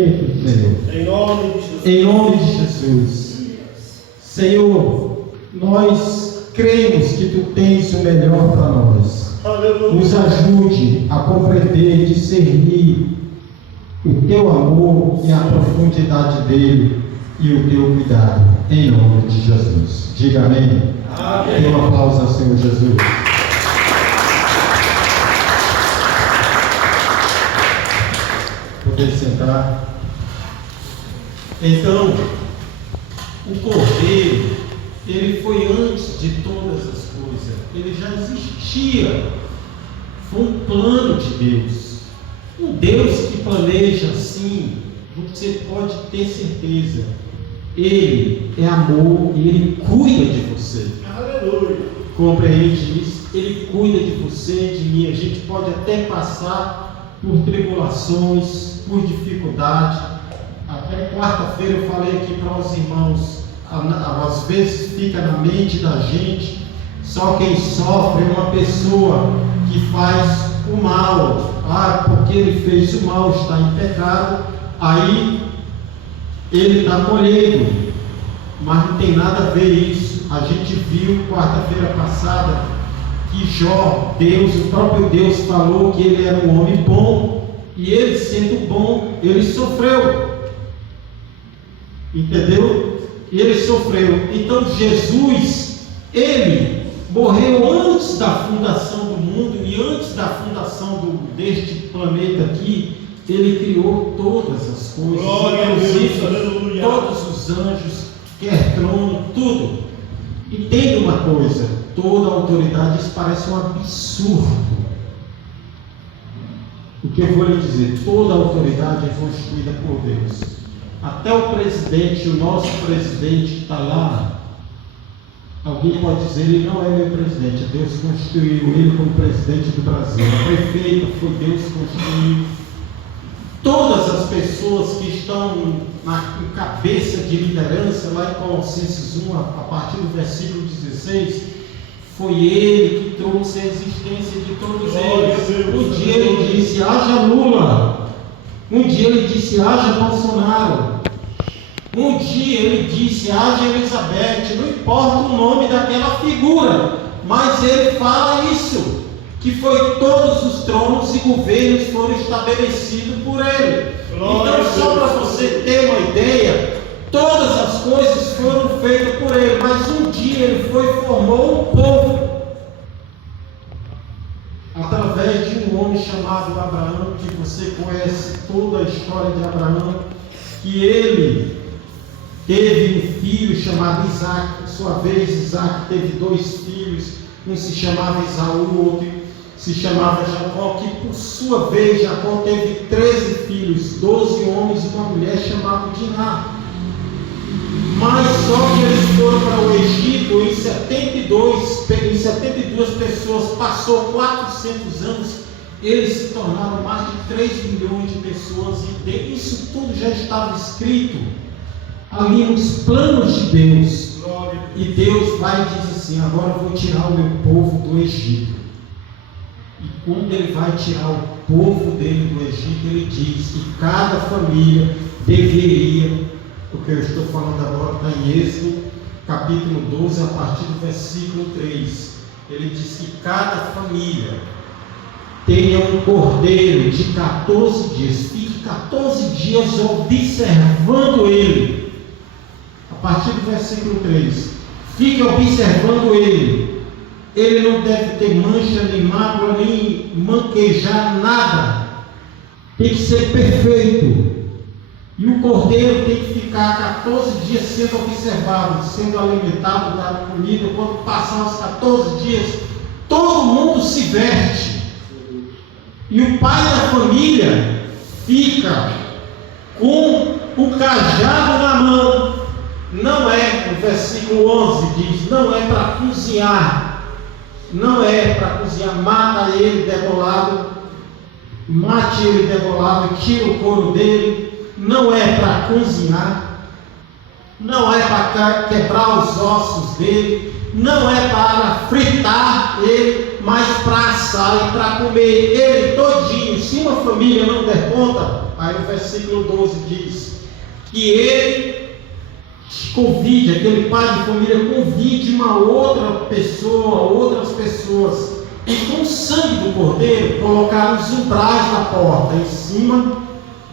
feito, Senhor. Em nome de Jesus. Em nome de Jesus. Senhor, nós cremos que Tu tens o melhor para nós. Aleluia. Nos ajude a compreender e discernir o Teu amor e a profundidade dele e o Teu cuidado. Em nome de Jesus. Diga amém. Amém. Dê um aplauso ao Senhor Jesus. Poder sentar. Então, o Cordeiro, ele foi antes de todas as coisas. Ele já existia. Foi um plano de Deus. Um Deus que planeja assim, você pode ter certeza. Ele é amor e Ele cuida de você. Aleluia. Compreende isso? Ele cuida de você, de mim. A gente pode até passar por tribulações, por dificuldade. Até quarta-feira eu falei aqui para os irmãos, às vezes fica na mente da gente, só quem sofre é uma pessoa que faz o mal. Porque ele fez o mal, está em pecado, aí ele está colhendo, mas não tem nada a ver isso. A gente viu quarta-feira passada que Jó, o próprio Deus falou que ele era um homem bom, e ele sendo bom, ele sofreu, entendeu? Ele sofreu. Então Jesus, ele morreu antes da fundação do mundo, e antes da fundação deste planeta aqui, ele criou todas as coisas, Glória a Deus, inclusive aleluia. todos os anjos, quer trono, tudo. Entenda uma coisa, toda autoridade, isso parece um absurdo. O que eu vou lhe dizer, toda autoridade é constituída por Deus. Até o presidente, o nosso presidente que está lá, alguém pode dizer, ele não é meu presidente, Deus constituiu ele como presidente do Brasil. A prefeita foi Deus que constituiu. Todas as pessoas que estão em cabeça de liderança, lá em Colossenses 1, a partir do versículo 16, foi ele que trouxe a existência de todos eles. Um dia ele disse, haja Lula. Um dia ele disse, haja Bolsonaro. Um dia ele disse, haja Elizabeth. Não importa o nome daquela figura, mas ele fala isso, que foi todos os tronos e governos foram estabelecidos por ele. Então, só para você ter uma ideia, todas as coisas foram feitas por ele, mas um dia ele foi e formou um povo através de um homem chamado Abraão, que você conhece toda a história de Abraão, que ele teve um filho chamado Isaac. Por sua vez, Isaac teve 2 filhos, um se chamava Esaú, o outro se chamava Jacó, que por sua vez Jacó teve 13 filhos, 12 homens e uma mulher chamada Diná. Mas só que eles foram para o Egito em 72 pessoas, passou 400 anos, eles se tornaram mais de 3 milhões de pessoas, e isso tudo já estava escrito ali nos planos de Deus. E Deus vai e diz assim, agora eu vou tirar o meu povo do Egito. E quando ele vai tirar o povo dele do Egito, ele diz que cada família deveria, o que eu estou falando agora está em Êxodo, capítulo 12, a partir do versículo 3. Ele diz que cada família tenha um cordeiro de 14 dias, fique 14 dias observando ele. A partir do versículo 3, fique observando ele. Ele não deve ter mancha, nem mácula, nem manquejar, nada. Tem que ser perfeito. E o cordeiro tem que ficar 14 dias sendo observado, sendo alimentado, dado comida. Quando passar os 14 dias, todo mundo se veste. E o pai da família fica com o cajado na mão. Não é, no versículo 11 diz, não é para cozinhar. Não é para cozinhar, mata ele degolado, mate ele degolado, tira o couro dele. Não é para cozinhar, não é para quebrar os ossos dele, não é para fritar ele, mas para assar e para comer ele todinho. Se uma família não der conta, aí no versículo 12 diz que ele convide, aquele pai de família convide uma outra pessoa, outras pessoas, e com o sangue do cordeiro colocar os umbrais da porta em cima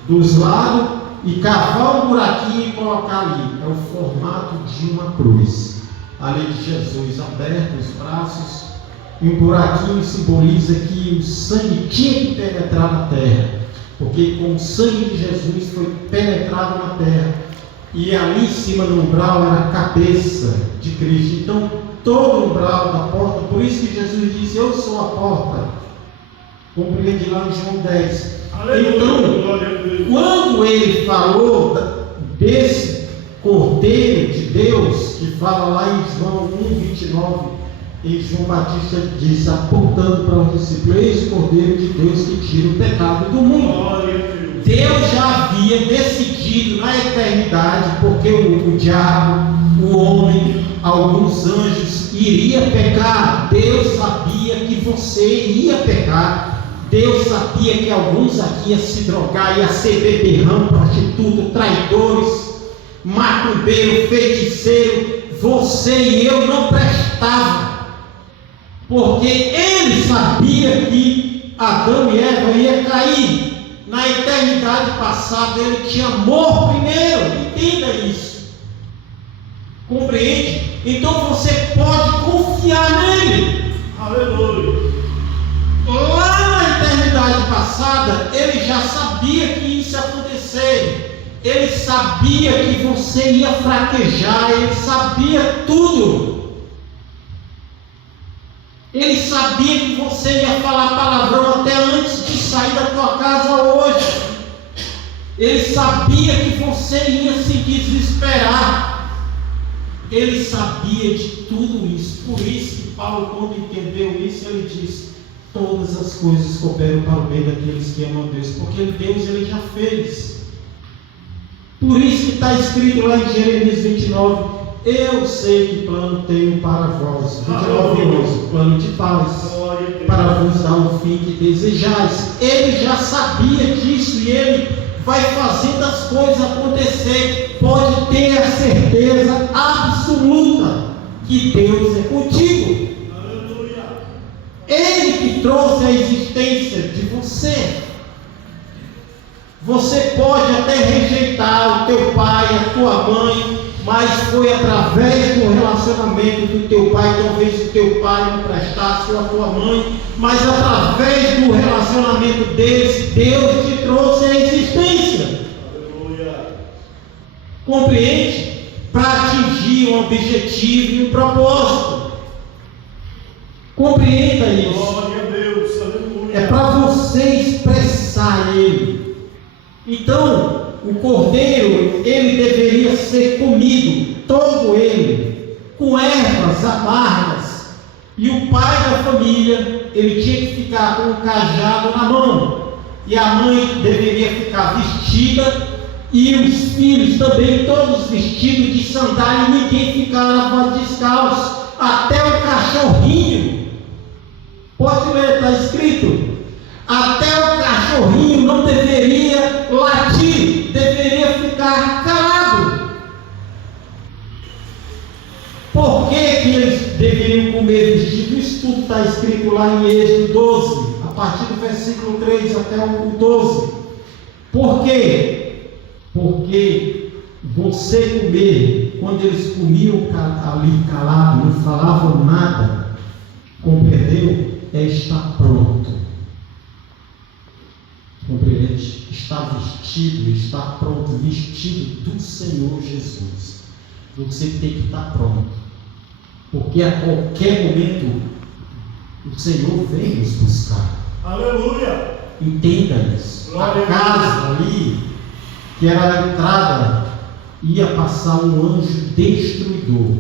dos lados e cavar um buraquinho e colocar ali. É o formato de uma cruz. Ali de Jesus aberto os braços, e um buraquinho simboliza que o sangue tinha que penetrar na terra, porque com o sangue de Jesus foi penetrado na terra, e ali em cima do umbral era a cabeça de Cristo. Então todo o umbral da porta, por isso que Jesus disse: eu sou a porta, compreende lá em João 10. Então, quando ele falou desse Cordeiro de Deus, que fala lá em João 1,29, e João Batista diz, apontando para o discípulo: eis o Cordeiro de Deus que tira o pecado do mundo. Deus já havia decidido na eternidade, porque o diabo, o homem, alguns anjos iria pecar. Deus sabia que você iria pecar. Deus sabia que alguns aqui iam se drogar, ia ser beberrão, prostituta, traidores, macumbeiro, feiticeiro. Você e eu não prestavam, porque ele sabia que Adão e Eva iam cair. Na eternidade passada ele tinha amor primeiro, entenda isso, compreende? Então você pode confiar nele. Aleluia. Lá na eternidade passada ele já sabia que isso ia acontecer, ele sabia que você ia fraquejar, ele sabia tudo. Ele sabia que você ia falar palavrão até antes de sair da tua casa hoje. Ele sabia que você ia se desesperar. Ele sabia de tudo isso. Por isso que Paulo, quando entendeu isso, ele disse: todas as coisas cooperam para o bem daqueles que amam a Deus. Porque Deus ele já fez. Por isso que está escrito lá em Jeremias 29: eu sei que plano tenho para vós, 29:11, plano de paz, para vos dar o fim que desejais. Ele já sabia disso e ele vai fazendo as coisas acontecer. Pode ter a certeza absoluta que Deus é contigo. Ele que trouxe a existência de você. Você pode até rejeitar o teu pai, a tua mãe, mas foi através do relacionamento do teu pai. Talvez o teu pai não prestasse, ou a tua mãe, mas através do relacionamento deles, Deus te trouxe a existência. Aleluia. Compreende? Para atingir um objetivo e um propósito. Compreenda isso. Glória a Deus. Aleluia. É para você expressar Ele. Então, o cordeiro, ele deveria ser comido, todo ele, com ervas amargas. E o pai da família, ele tinha que ficar com o cajado na mão. E a mãe deveria ficar vestida, e os filhos também, todos vestidos de sandália, e ninguém ficava descalço, até o cachorrinho. Pode ler, está escrito. Até o cachorrinho não deveria latir, deveria ficar calado. Por que eles deveriam comer vestido? Isso tudo está escrito lá em Êxodo 12, a partir do versículo 3 até o 12. Por quê? Porque você comer, quando eles comiam ali calado, não falavam nada, compreendeu? É estar pronto. Compreende? Está vestido, está pronto, vestido do Senhor Jesus. Você tem que estar pronto, porque a qualquer momento o Senhor vem nos buscar. Aleluia! Entenda isso. Glória a casa ali, que era a entrada, ia passar um anjo destruidor.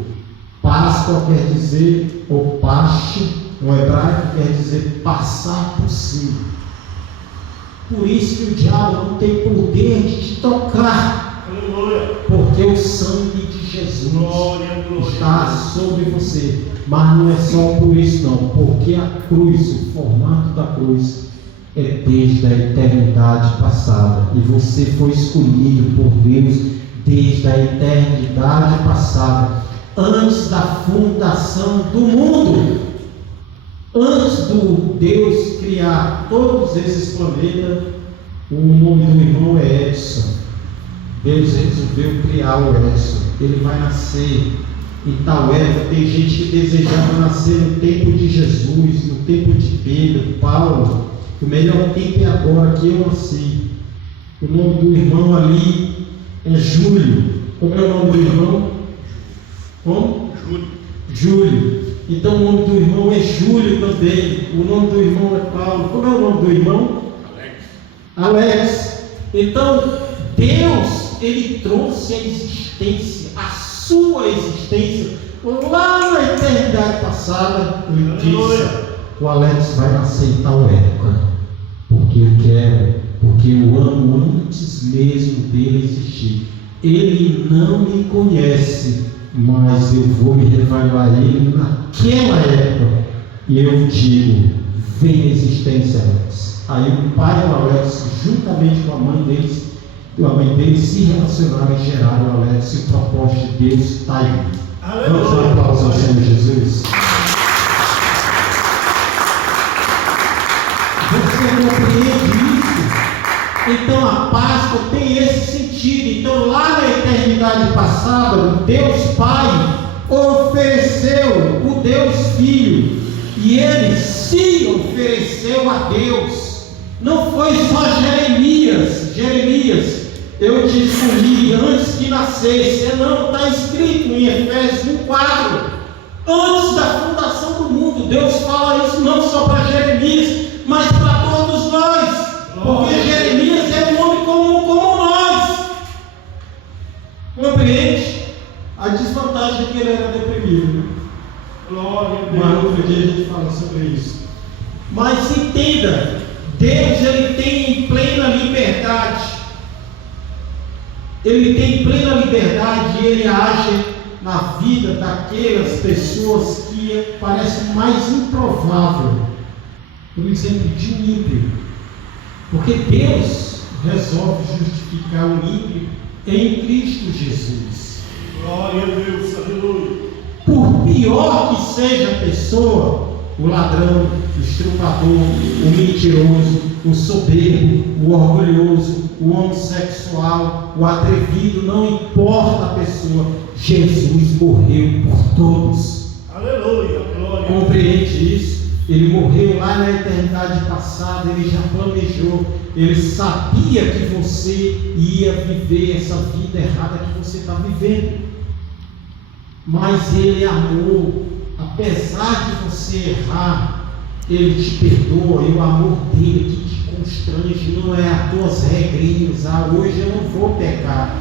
Páscoa quer dizer, ou paste, no hebraico quer dizer passar por cima. Por isso que o diabo não tem poder de te tocar. Aleluia. Porque o sangue de Jesus glória, está sobre você. Mas não é só por isso não, porque a cruz, o formato da cruz é desde a eternidade passada, e você foi escolhido por Deus desde a eternidade passada, antes da fundação do mundo, antes do Deus criar todos esses planetas. O nome do irmão é Edson. Deus resolveu criar o Edson. Ele vai nascer em tal época. Tem gente que desejava nascer no tempo de Jesus, no tempo de Pedro, Paulo. O melhor tempo é agora que eu nasci. O nome do irmão ali é Júlio. Como é o nome do irmão? Como? Júlio. Então o nome do irmão é Júlio também. O nome do irmão é Paulo. Como é o nome do irmão? Alex. Então Deus, Ele trouxe a existência, a sua existência, lá na eternidade passada. Ele disse: o Alex vai nascer em tal época, porque eu quero, porque eu amo antes mesmo dele existir. Ele não me conhece, mas eu vou me revelar a ele naquela época, e eu digo: vem a existência, Alex. Aí o pai do Alex, juntamente com a mãe deles se relacionaram e geraram o Alex, e o propósito de Deus está aí. Vamos dar um aplauso ao Senhor Jesus. Você compreende isso? Então a Páscoa tem esse sentido. Então lá na eternidade passada, o Deus Pai ofereceu o Deus Filho, e ele se ofereceu a Deus. Não foi só Jeremias, eu te escolhi antes que nascesse. Não, está escrito em Efésios 1:4. Antes da fundação do mundo, Deus fala isso não só para Jeremias, mas para todos nós. Porque Jeremias é um homem comum como nós. Compreende? A desvantagem é que ele era deprimido, né? Glória a Deus. Mas outro dia a gente fala sobre isso. Mas entenda, Deus, ele tem plena liberdade. Ele tem plena liberdade e ele age na vida daquelas pessoas que parecem mais improvável. Por exemplo, de um ímpio. Porque Deus resolve justificar o ímpio em Cristo Jesus. Glória a Deus, aleluia. Por pior que seja a pessoa, o ladrão, o estrupador, o mentiroso, o soberbo, o orgulhoso, o homossexual, o atrevido, não importa a pessoa, Jesus morreu por todos. Aleluia, glória. Compreende isso? Ele morreu lá na eternidade passada, ele já planejou, ele sabia que você ia viver essa vida errada que você está vivendo. Mas ele amou, apesar de você errar, ele te perdoa, e o amor dele que te constrange não é as tuas regrinhas. Hoje eu não vou pecar.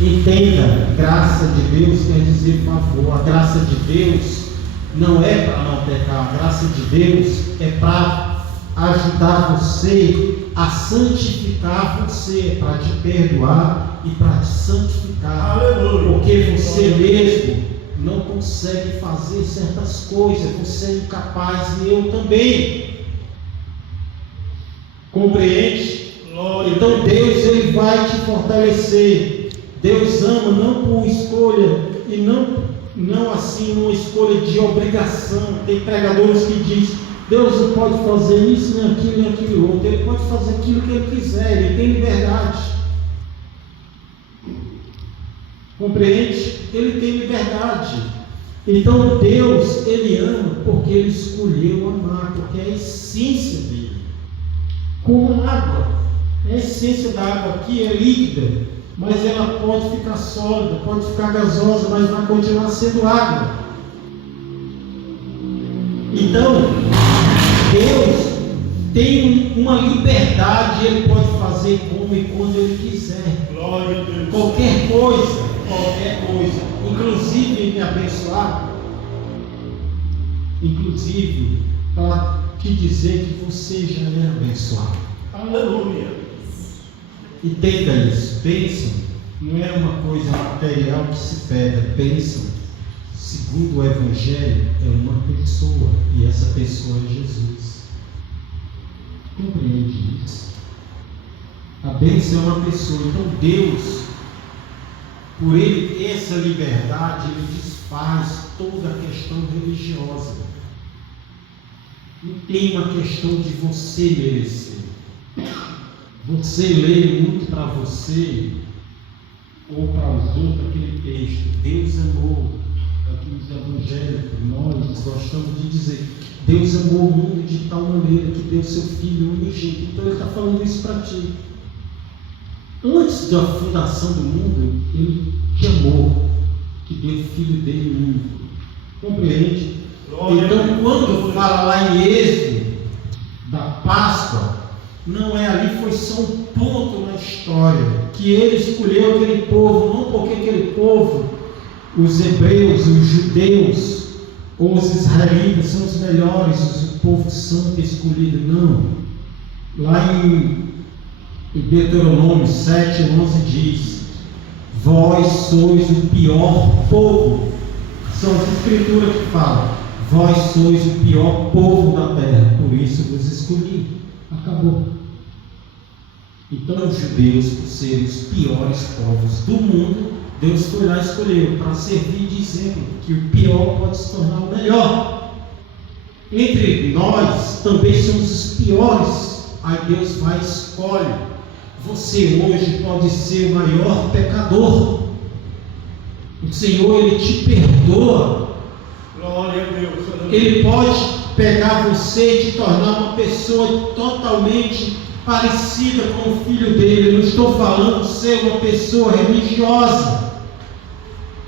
Entenda, graça de Deus quer dizer favor. A graça de Deus não é para não pecar, a graça de Deus é para ajudar você a santificar você, para te perdoar e para te santificar. Aleluia. Porque você mesmo não consegue fazer certas coisas, você é incapaz, e eu também. Compreende? Então Deus, ele vai te fortalecer. Deus ama não por escolha, e não assim uma escolha de obrigação. Tem pregadores que dizem: Deus não pode fazer isso, nem aquilo, nem aquilo outro. Ele pode fazer aquilo que ele quiser, ele tem liberdade. Compreende? Ele tem liberdade. Então Deus, ele ama porque ele escolheu amar, porque é a essência dele. Como a água, a essência da água aqui é líquida, mas ela pode ficar sólida, pode ficar gasosa, mas vai continuar sendo água. Então Deus tem uma liberdade, ele pode fazer como e quando ele quiser. Glória a Deus. Qualquer coisa, inclusive me abençoar, inclusive para te dizer que você já é abençoado. Aleluia. Entenda isso. Bênção não é uma coisa material que se pega. Bênção segundo o Evangelho, é uma pessoa, e essa pessoa é Jesus. Compreende isso? A bênção é uma pessoa. Então Deus, por Ele ter essa liberdade, Ele desfaz toda a questão religiosa. Não tem uma questão de você merecer. Você lê muito para você ou para os outros aquele texto. Deus amou. Aqui nos evangélicos, nós gostamos de dizer: Deus amou o mundo de tal maneira que deu seu Filho unigênito. Então Ele está falando isso para ti. Antes da fundação do mundo, Ele te amou, que deu o Filho dele único. Compreende? Então, quando fala lá em Êxodo da Páscoa, não é ali, foi só um ponto na história, que Ele escolheu aquele povo, não porque aquele povo, os hebreus, os judeus, ou os israelitas são os melhores, o povo santo escolhido, não. Lá em Deuteronômio 7:11 diz: vós sois o pior povo. São as escrituras que falam: vós sois o pior povo da terra, por isso vos escolhi. Acabou. Então os judeus, por serem os piores povos do mundo, Deus foi lá e escolheu para servir de exemplo que o pior pode se tornar o melhor. Entre nós também somos os piores. Aí Deus vai e escolhe. Você hoje pode ser o maior pecador. O Senhor, Ele te perdoa. Glória a Deus. Ele pode pegar você e te tornar uma pessoa totalmente parecida com o Filho dele. Eu não estou falando ser uma pessoa religiosa.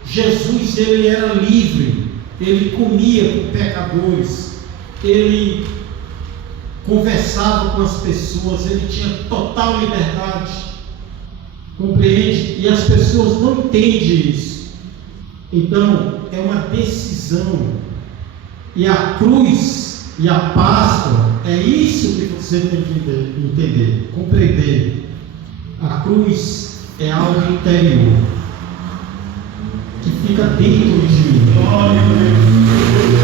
Jesus, Ele era livre. Ele comia com pecadores. Ele conversava com as pessoas, Ele tinha total liberdade. Compreende? E as pessoas não entendem isso. Então, é uma decisão. E a cruz e a Páscoa, é isso que você tem que entender, compreender. A cruz é algo interior, que fica dentro de mim.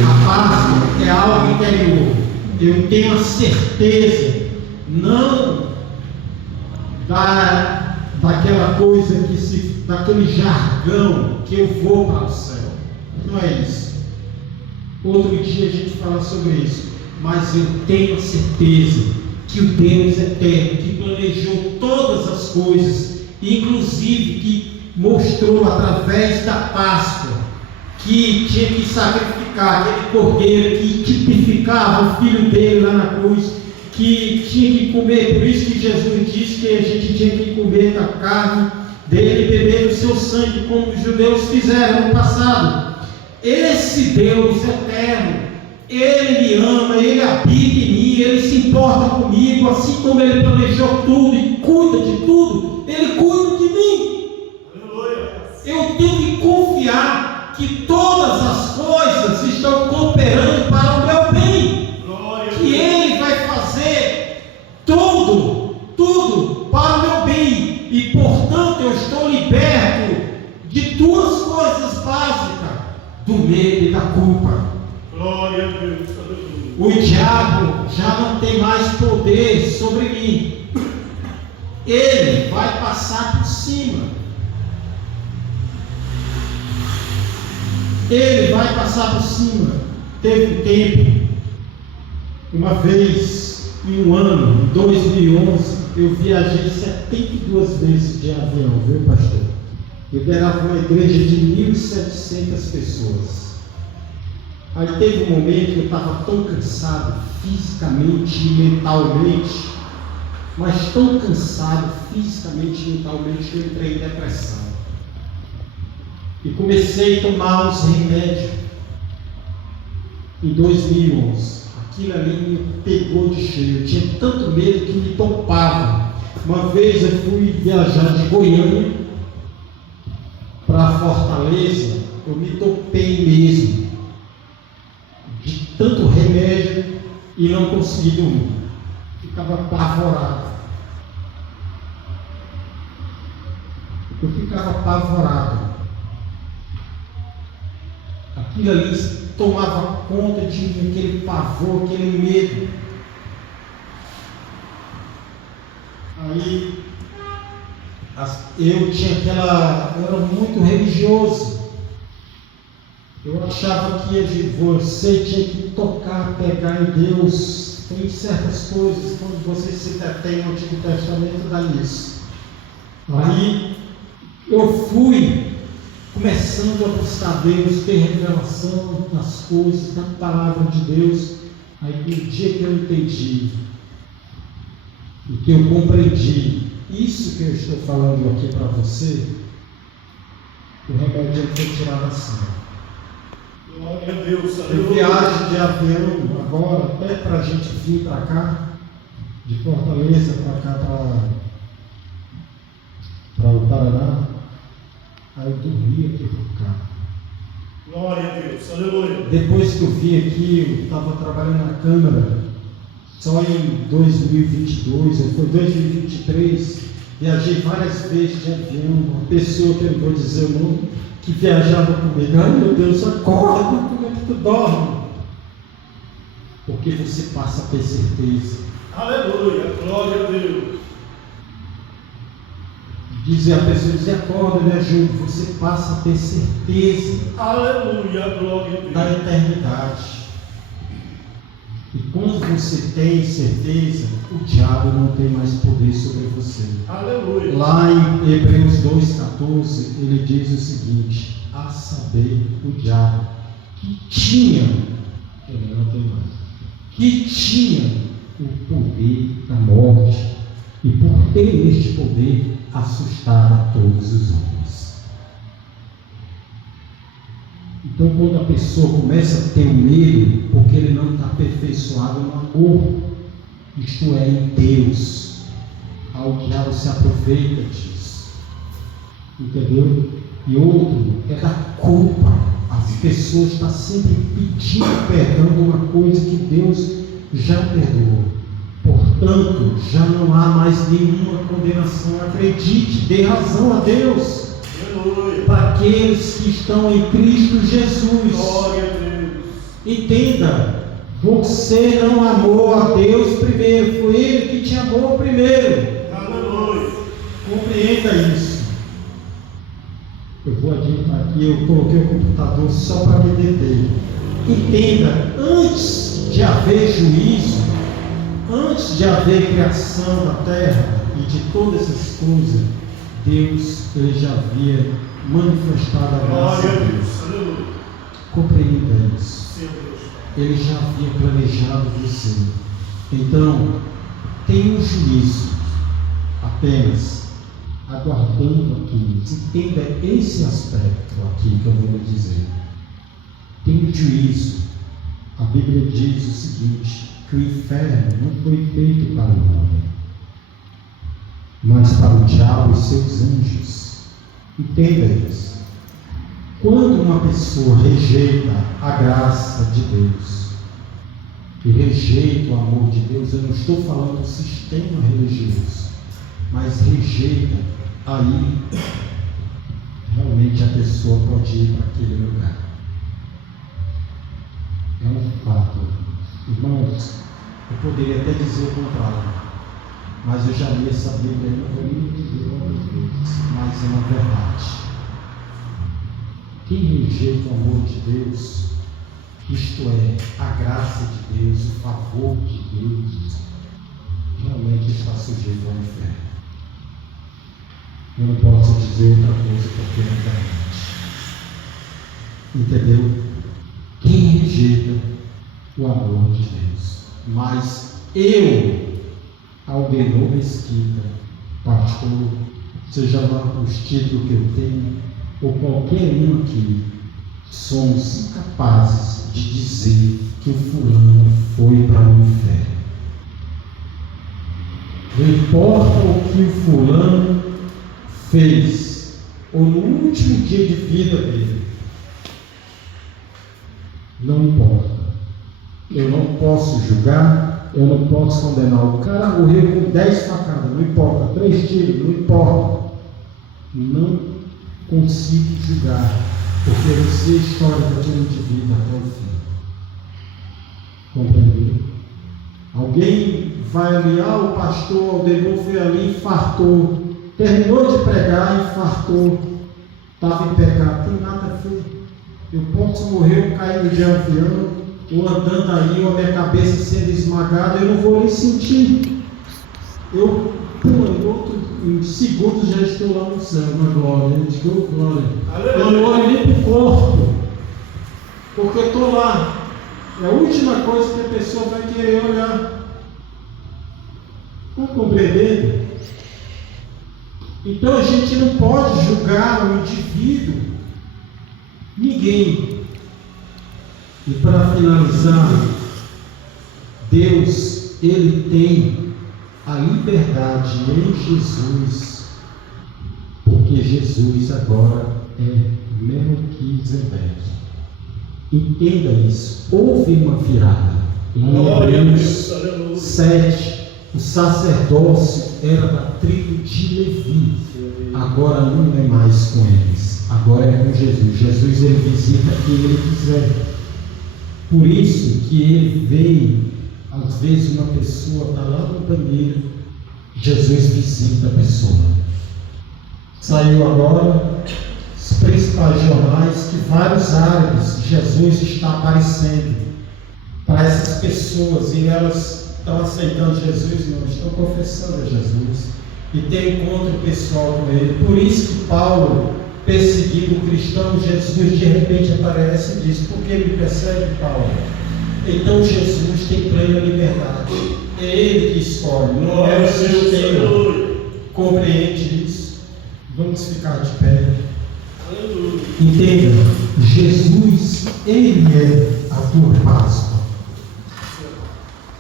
A Páscoa é algo interior. Eu tenho a certeza, não daquela coisa daquele jargão que eu vou para o céu. Não é isso. Outro dia a gente fala sobre isso. Mas eu tenho a certeza que o Deus eterno, que planejou todas as coisas, inclusive que mostrou através da Páscoa, que tinha que sacrificar aquele cordeiro que tipificava o Filho dele lá na cruz, que tinha que comer. Por isso que Jesus disse que a gente tinha que comer da carne dele e beber do seu sangue, como os judeus fizeram no passado. Esse Deus eterno, Ele me ama, Ele habita em mim, Ele se importa comigo, assim como Ele planejou tudo e cuida de tudo, Ele cuida de mim. Eu tenho que confiar que todas as coisas estão cooperando para o meu bem, que Ele vai fazer tudo para o meu bem, e portanto eu estou liberto de duas coisas básicas: do medo e da culpa. Glória a Deus. O diabo já não tem mais poder sobre mim. Ele vai passar por cima. Ele vai passar por cima. Teve um tempo, uma vez em um ano, em 2011, eu viajei 72 vezes de avião, viu, pastor? Eu liderava uma igreja de 1.700 pessoas. Aí teve um momento que eu estava tão cansado, fisicamente e mentalmente, mas tão cansado, fisicamente e mentalmente, que eu entrei em depressão. E comecei a tomar uns remédios em 2011. Aquilo ali me pegou de cheio. Eu tinha tanto medo que me topava. Uma vez eu fui viajar de Goiânia para Fortaleza, eu me topei mesmo, de tanto remédio, e não consegui dormir. Ficava apavorado. Eu ficava apavorado. Aquilo ali tomava conta de mim, aquele pavor, aquele medo. Aí eu era muito religioso. Eu achava que você tinha que tocar, pegar em Deus. Tem certas coisas, quando você se detém no Antigo Testamento, dá nisso. Aí eu fui começando a buscar Deus, ter revelação das coisas, da palavra de Deus. Aí no dia que eu entendi, e que eu compreendi isso que eu estou falando aqui para você, o remédio foi tirado assim. Glória a Deus. Eu viajo de avião agora, até para a gente vir para cá, de Fortaleza para cá, para o Paraná. Aí eu dormi aqui no carro. Glória a Deus. Aleluia. Depois que eu vim aqui, eu estava trabalhando na Câmara. Só em 2022, ou foi 2023, viajei várias vezes de avião. Uma pessoa que eu não vou dizer o nome, que viajava comigo, ai meu Deus, acorda, como é que tu dorme? Porque você passa a ter certeza. Aleluia, glória a Deus. Dizia a pessoa, acorda, me ajuda, você passa a ter certeza. Aleluia, glória a Deus. Da eternidade. E quando você tem certeza, o diabo não tem mais poder sobre você. Aleluia. Lá em Hebreus 2,14, ele diz o seguinte: a saber, o diabo que tinha, ele não tem mais, que tinha o poder da morte, e por ter este poder, assustava todos os homens. Então, quando a pessoa começa a ter o medo, porque ele não está aperfeiçoado no amor, isto é, em Deus, ao diabo se aproveita disso, entendeu? E outro é da culpa. As pessoas estão sempre pedindo perdão de uma coisa que Deus já perdoou. Portanto, já não há mais nenhuma condenação. Acredite, dê razão a Deus. Aleluia. Para aqueles que estão em Cristo Jesus. Glória a Deus. Entenda, você não amou a Deus primeiro, foi Ele que te amou primeiro. Aleluia. Compreenda isso. Eu vou adiantar aqui, eu coloquei o computador só para me deter. Entenda, antes de haver juízo, antes de haver criação da terra e de todas essas coisas, Deus ele já havia manifestado a graça. Glória a Deus. Aleluia. Compreenda isso. Sim, Deus. Ele já havia planejado você. Então, tem um juízo apenas aguardando aqui. Entenda esse aspecto aqui que eu vou lhe dizer. Tem um juízo. A Bíblia diz o seguinte: que o inferno não foi feito para o homem, mas para o diabo e seus anjos. Entenda isso. Quando uma pessoa rejeita a graça de Deus e rejeita o amor de Deus, eu não estou falando do sistema religioso, mas rejeita, aí realmente a pessoa pode ir para aquele lugar. É um fato. Irmãos, eu poderia até dizer o contrário, mas eu já li essa Bíblia e não vou nem dizer outras vezes, mas é uma verdade. Quem rejeita o amor de Deus, isto é, a graça de Deus, o favor de Deus, realmente está sujeito ao inferno. Eu não posso dizer outra coisa porque é verdade. Entendeu? Quem rejeita o amor de Deus. Mas eu, Albenor Mesquita, pastor, seja lá os títulos que eu tenho, ou qualquer um aqui, somos incapazes de dizer que o fulano foi para o inferno. Não importa o que o fulano fez, ou no último dia de vida dele, não importa. Eu não posso julgar, eu não posso condenar. O cara morreu com 10 facadas, não importa, 3 tiros, não importa. Não consigo julgar. Porque você é história daquele indivíduo até o fim. Compreendeu? Alguém vai ali, o pastor Aldenor foi ali, infartou. Terminou de pregar, infartou. Estava em pecado. Tem nada a ver. Eu posso morrer caindo de avião, ou andando aí, ou a minha cabeça sendo esmagada, eu não vou nem sentir. Em segundos já estou lá no céu, na glória. Eu digo, glória. Eu não olho nem para o corpo, porque eu estou lá. É a última coisa que a pessoa vai querer olhar. Está compreendendo? Então a gente não pode julgar o indivíduo, ninguém. E para finalizar, Deus, Ele tem a liberdade em Jesus, porque Jesus agora é Melquisedeque. Entenda isso. Houve uma virada. Em Hebreus 7, o sacerdócio era da tribo de Levi. Agora não é mais com eles. Agora é com Jesus. Jesus ele visita quem ele quiser. Por isso que ele vem, às vezes uma pessoa está lá no banheiro, Jesus visita a pessoa. Saiu agora os principais jornais que vários árabes, Jesus está aparecendo para essas pessoas e elas estão aceitando Jesus, não, estão confessando a Jesus e tem encontro pessoal com ele. Por isso que Paulo, perseguindo o cristão, Jesus de repente aparece e diz: por que me persegue, Paulo? Então Jesus tem plena liberdade, é Ele que escolhe, não é o sistema. Compreende isso? Vamos ficar de pé. Entenda, Jesus, Ele é a tua paz.